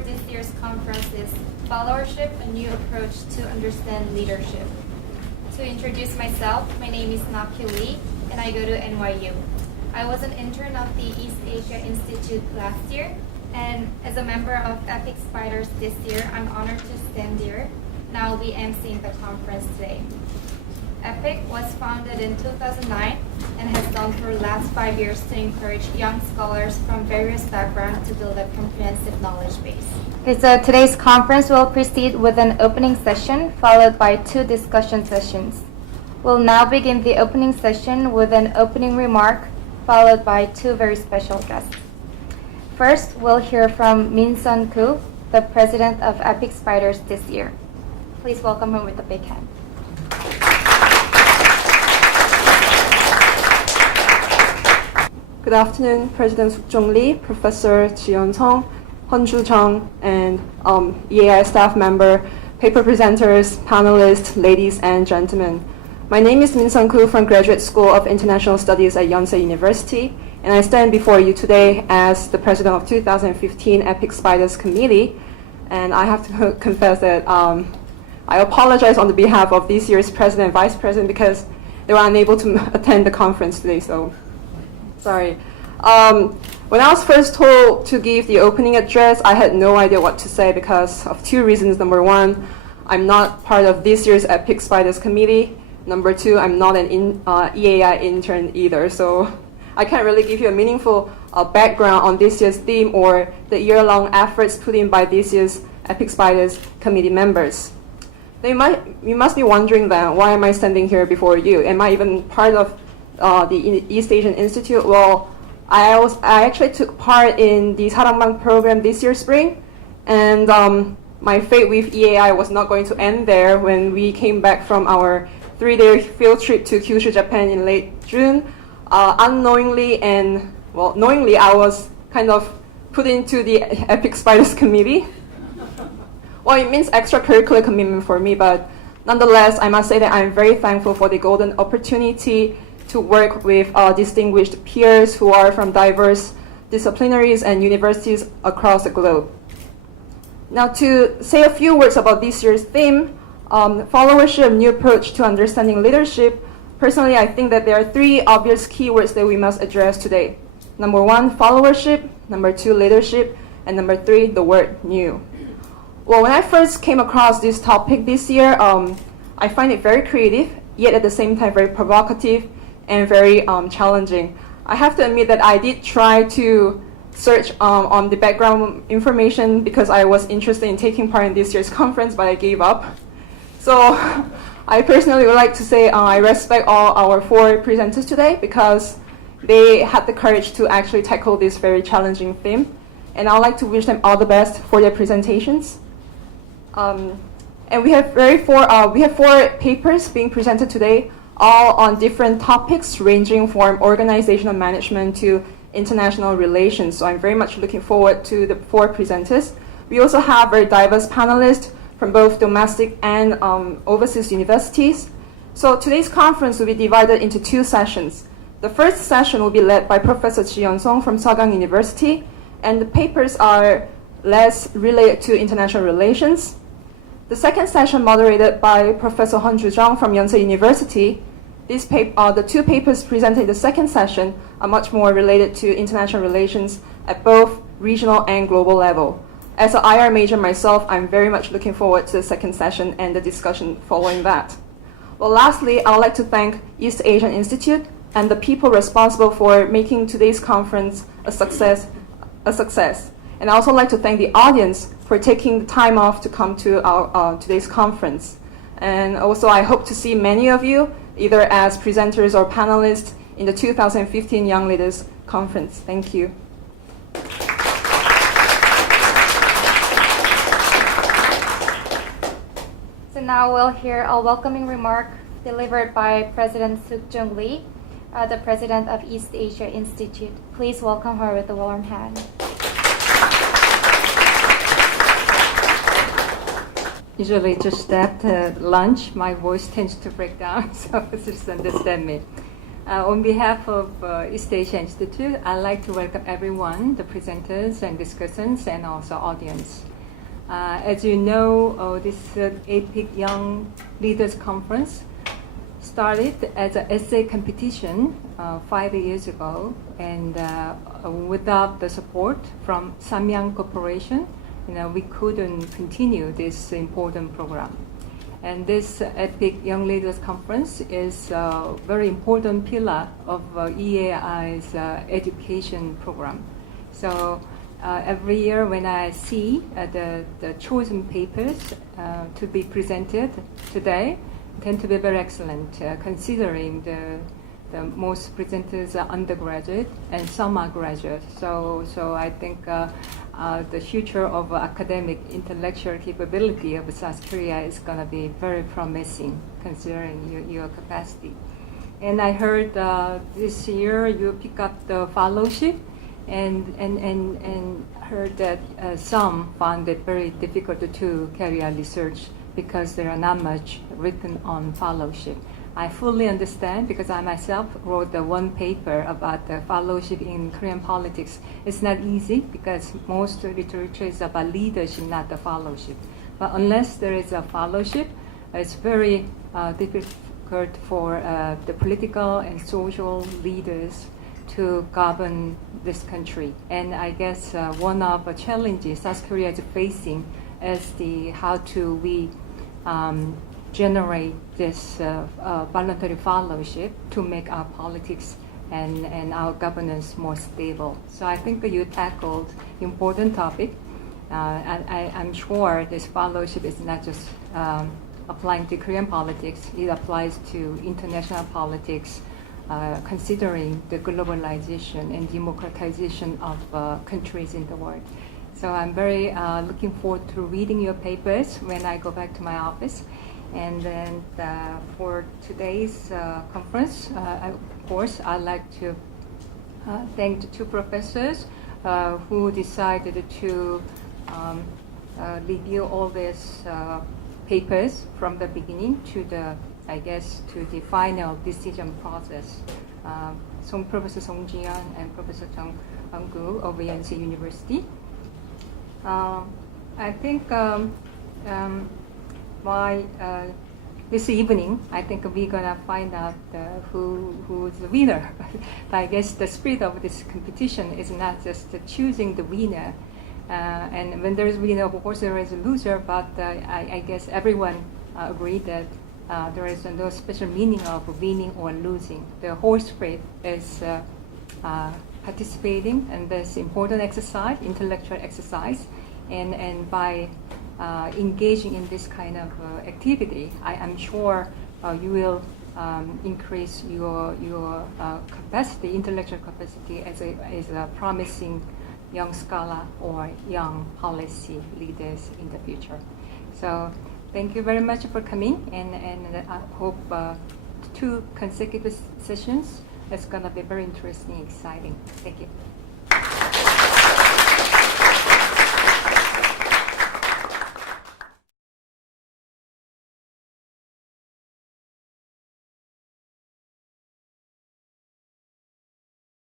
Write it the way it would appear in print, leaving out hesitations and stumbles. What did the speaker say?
for this year's conference is Followership, a New Approach to Understand Leadership. To introduce myself, my name is Naki Lee, and I go to NYU. I was an intern of the East Asia Institute last year, and as a member of EPIK Spiders this year, I'm honored to stand here, and I'll be emceeing the conference today. EPIK was founded in 2009 and has done for the last 5 years to encourage young scholars from various backgrounds to build a comprehensive knowledge base. Okay, so today's conference will proceed with an opening session followed by 2 discussion sessions. We'll now begin the opening session with an opening remark followed by 2 very special guests. First, we'll hear from Min-sun Koo, the president of EPIK Spiders this year. Please welcome him with a big hand. Good afternoon, President Kukdo Lee, Professor Ji-yeon-sung, Hyun-ju Jung, and EAI staff member, paper presenters, panelists, ladies and gentlemen. My name is Min-sun Koo from Graduate School of International Studies at Yonsei University, and I stand before you today as the president of 2015 EPIK Spiders Committee. And I have to confess that I apologize on the behalf of this year's president and vice president because they were unable to attend the conference today, so sorry. When I was first told to give the opening address, I had no idea what to say because of 2 reasons. Number 1, I'm not part of this year's EPIK Spiders Committee. Number 2, I'm not an EAI intern either, so I can't really give you a meaningful background on this year's theme or the year-long efforts put in by this year's EPIK Spiders committee members. You must be wondering then, why am I standing here before you? Am I even part of the East Asian Institute? Well, I actually took part in the Sarangbang program this year spring, and my fate with EAI was not going to end there when we came back from our 3-day field trip to Kyushu, Japan in late June. Unknowingly and, well, knowingly, I was kind of put into the EPIK Spiders committee. Well, it means extracurricular commitment for me, but nonetheless, I must say that I'm very thankful for the golden opportunity to work with distinguished peers who are from diverse disciplinaries and universities across the globe. Now, to say a few words about this year's theme, followership, new approach to understanding leadership, personally, I think that there are 3 obvious keywords that we must address today. Number 1, followership. Number 2, leadership. And number 3, the word new. Well, when I first came across this topic this year, I find it very creative, yet at the same time very provocative and very challenging. I have to admit that I did try to search on the background information because I was interested in taking part in this year's conference, but I gave up. So I personally would like to say I respect all our 4 presenters today because they had the courage to actually tackle this very challenging theme. And I would like to wish them all the best for their presentations. And we have 4 papers being presented today, all on different topics ranging from organizational management to international relations. So I'm very much looking forward to the 4 presenters. We also have very diverse panelists from both domestic and overseas universities. So today's conference will be divided into 2 sessions. The first session will be led by Professor Ji-yeon-sung from Sagang University, and the papers are less related to international relations. The second session moderated by Professor Hyun-ju Jung from Yonsei University. The 2 papers presented in the second session are much more related to international relations at both regional and global level. As an IR major myself, I'm very much looking forward to the second session and the discussion following that. Well, lastly, I would like to thank East Asian Institute and the people responsible for making today's conference a success. And I also like to thank the audience for taking the time off to come to our today's conference. And also, I hope to see many of you, either as presenters or panelists, in the 2015 Young Leaders Conference. Thank you. So now we'll hear a welcoming remark delivered by President Kukdo Lee, the president of East Asia Institute. Please welcome her with a warm hand. Usually just after lunch, my voice tends to break down, so just understand me. On behalf of East Asia Institute, I'd like to welcome everyone, the presenters and discussants, and also audience. As you know, this EPIK Young Leaders Conference started as an essay competition 5 years ago, and without the support from Samyang Corporation, we couldn't continue this important program. And this EPIK Young Leaders Conference is a very important pillar of EAI's education program. So every year when I see the chosen papers to be presented today, tend to be very excellent, considering the most presenters are undergraduate and some are graduate. So I think the future of academic intellectual capability of South Korea is going to be very promising, considering your capacity. And I heard this year you pick up the fellowship, and heard that some found it very difficult to carry out research because there are not much written on fellowship. I fully understand, because I myself wrote the one paper about the fellowship in Korean politics. It's not easy because most literature is about leadership, not the fellowship. But unless there is a fellowship, it's very difficult for the political and social leaders to govern this country. And I guess one of the challenges South Korea is facing is how to we generate this voluntary fellowship to make our politics and our governance more stable. So I think you tackled important topic. I'm sure this fellowship is not just applying to Korean politics, it applies to international politics, considering the globalization and democratization of countries in the world. So I'm very looking forward to reading your papers when I go back to my office. And then for today's conference, of course, I'd like to thank the two professors who decided to review all these papers from the beginning to the final decision process. Professor Song Ji-yeon and Professor Chung Eun-gu of Yonsei University. I think this evening, I think we're gonna find out who's the winner. But I guess the spirit of this competition is not just choosing the winner. And when there is a winner, of course there is a loser. But I guess everyone agreed that there is no special meaning of winning or losing. The whole spirit is participating in this important exercise, intellectual exercise, and by engaging in this kind of activity, I am sure you will increase your capacity, intellectual capacity as a promising young scholar or young policy leaders in the future. So thank you very much for coming, and I hope 2 consecutive sessions is going to be very interesting and exciting. Thank you.